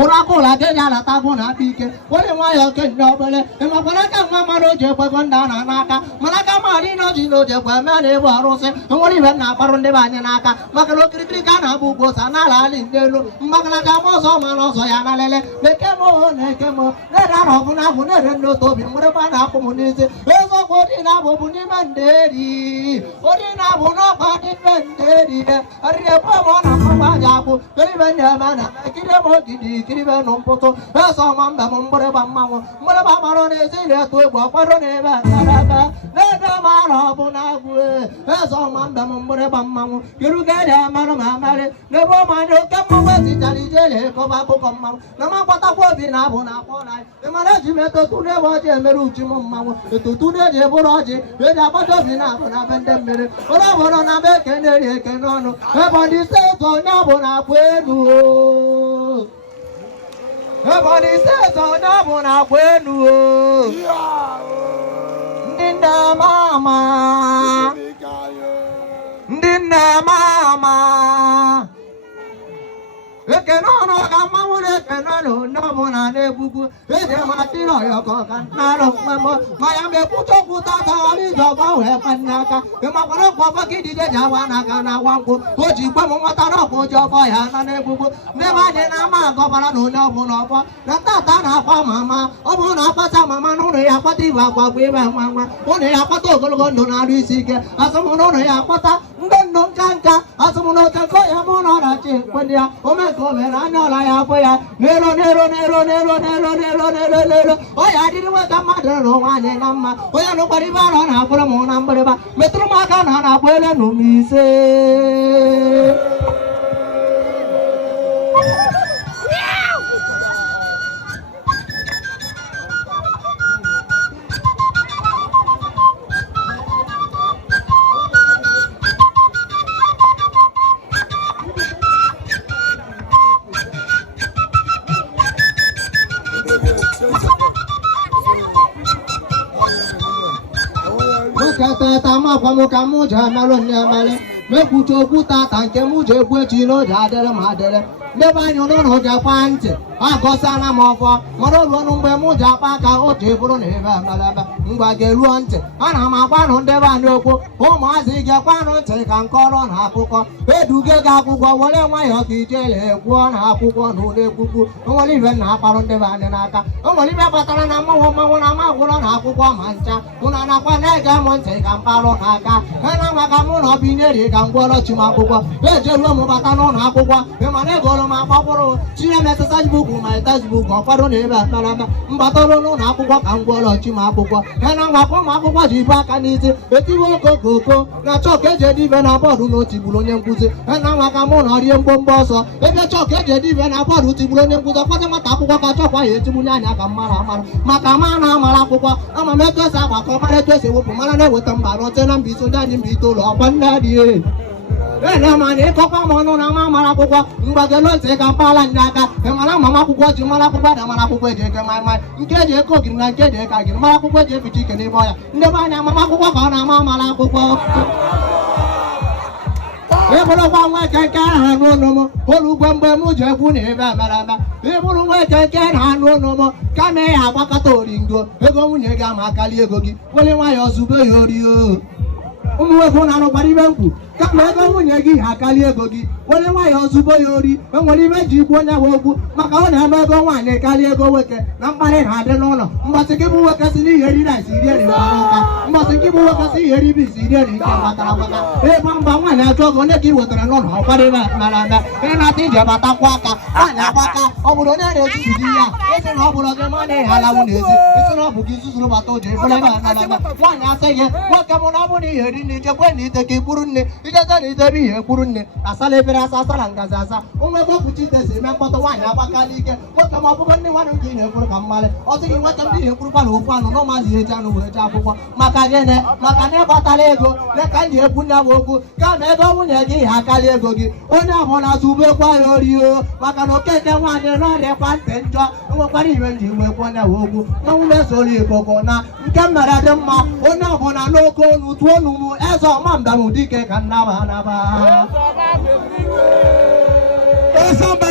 Puracola de la Tabona Pique, what am I okay noble? And my Malaka Mamaro Jepondana Naka, Malaka Marino Gino Jepamane Varose, and what even Naparon de Vanaka, Macalo Cricana Bubos, Anala Lindelo, Magalaka Mosomano Soyanale, Nekemo, let out of Nabuna, no Toby, Murabana Comunity, Ezo Kodina Bobunimanderi, Odina Bono Party Venderi, Ariapamona Majabu, Rivendamana, Kiribodi, Kiriban Poto, Esamanda Mumbrabama, Murabamarone, to Guaparone, Nedamara Bonabu, Esamanda Mumbrabama, Kirugada Manamare, the Roman Kamasi, Kobaco, Namapata Bobina Bonapona, the management to never Meruchi Mamma, to the Boroji, the Abatovina, Bonavendemere, or Abona Canary Canono, everybody says on Nabona Pueblo. Everybody says on Nabona Pueblo. Dinda Mama. Dinda Mama. Ekenono kamamure kenono nabona nebubu ede matino yoko kanaro mamo mayambe puto puta kali joba we panaka emakoro kwa bakidi de jawana kana wangu oji kwa motaro ko joba ya na nebubu nebane na ma gobara no nabona pa na tata na kwa mama obona pata mama no ya pati wa kwa gwe ba mama one ya pato gologondo na risike asomo no ya pata ngondo kanka asomo no kanko ya mono na che kwendia ome Verano ya poya, nero. Oya didn't want a mother, no one in Amma. Oya nobody on a promo number, Metro Macana, Abuela, no me say. Kamu jamalon yamale, me kuto kuta tanke muje kwechino jadele madele. Never you know Japan. I got Sana Mofo, Moro Muja Paka, or Table Neva, Malaba, Mbageluante, and I'm a one on Devanoko, oh Mazi Japano, take and call on Hapuko, Edu Gaku, whatever my hockey jail, one Hapuko, no de Kuku, only even Haparon Devanaka, only Patarana, Mama, one Hapuko Mancha, Unana Panega, take and Palo Haka, and I'm a Gamono Bineri, and Golo Chimapuko, Ejerum Batano Hapuko, Emanego, my Papa, CMS book. My textbook of Paroneva, Batolo, Napuka, and Golo Chimapuka, and I'm a Poma Jibaka needs it, but you won't go, not talk even about no Tibulonian Pussy, and I'm a Camonarian Bomboso, if you talk even about Tibulonian Pussy, Matapuka, Chapa, Tibulana, Macamana, Malapuka, I'm a Metas, I'm a Commodus, Pumana with them, Barotan and Biso, and Bito, Pandadi. Mane Copa Mono, Marapuka, Mbagalo, take a palandaka, and Mamapuka, Malapuka, Malapuka, my mind, you get a cooking like a Malapuka, chicken, boy, never Mamapuka, Malapuka. Every one can have no more, Holugamba Muja Puneva, Malaba, every one can have no more, Kame Awakato, Egomunaga Makaliagogi, Wally Ozuba, Umuana Baribanku. Kamagonyagi, Hakaliagogi, what am I also boyori, and what even you want to walk, Macona, Magoan, Kaliago worker, Nambare had an honor, must give work as in the area, must give work as the area, if I'm one, I talk on the key with an honor, whatever, Malanda, and I think about Waka, Anabaka, Obodona, it's an awful of the money, it's an awful Jesus Robato, one I say, what come on, Aboni, in the Japan, the Kipurune. It doesn't be a Purune, a Salivera Salangaza, only go to the same Patawana, Bacalica, what come up when they want to get a Purkamale, or they want to be a Purpano, no Maziano, Macagene, Macane Batalego, the Candia Punawoku, Camego, Yagi, Hakaliagogi, Ona Subequario, Macanoke, one and not a patent job, what even you will want to walk, no less only Pocona, Camera Dema, Ona Loco, Nutuanu, as a Manda Mudike. Somebody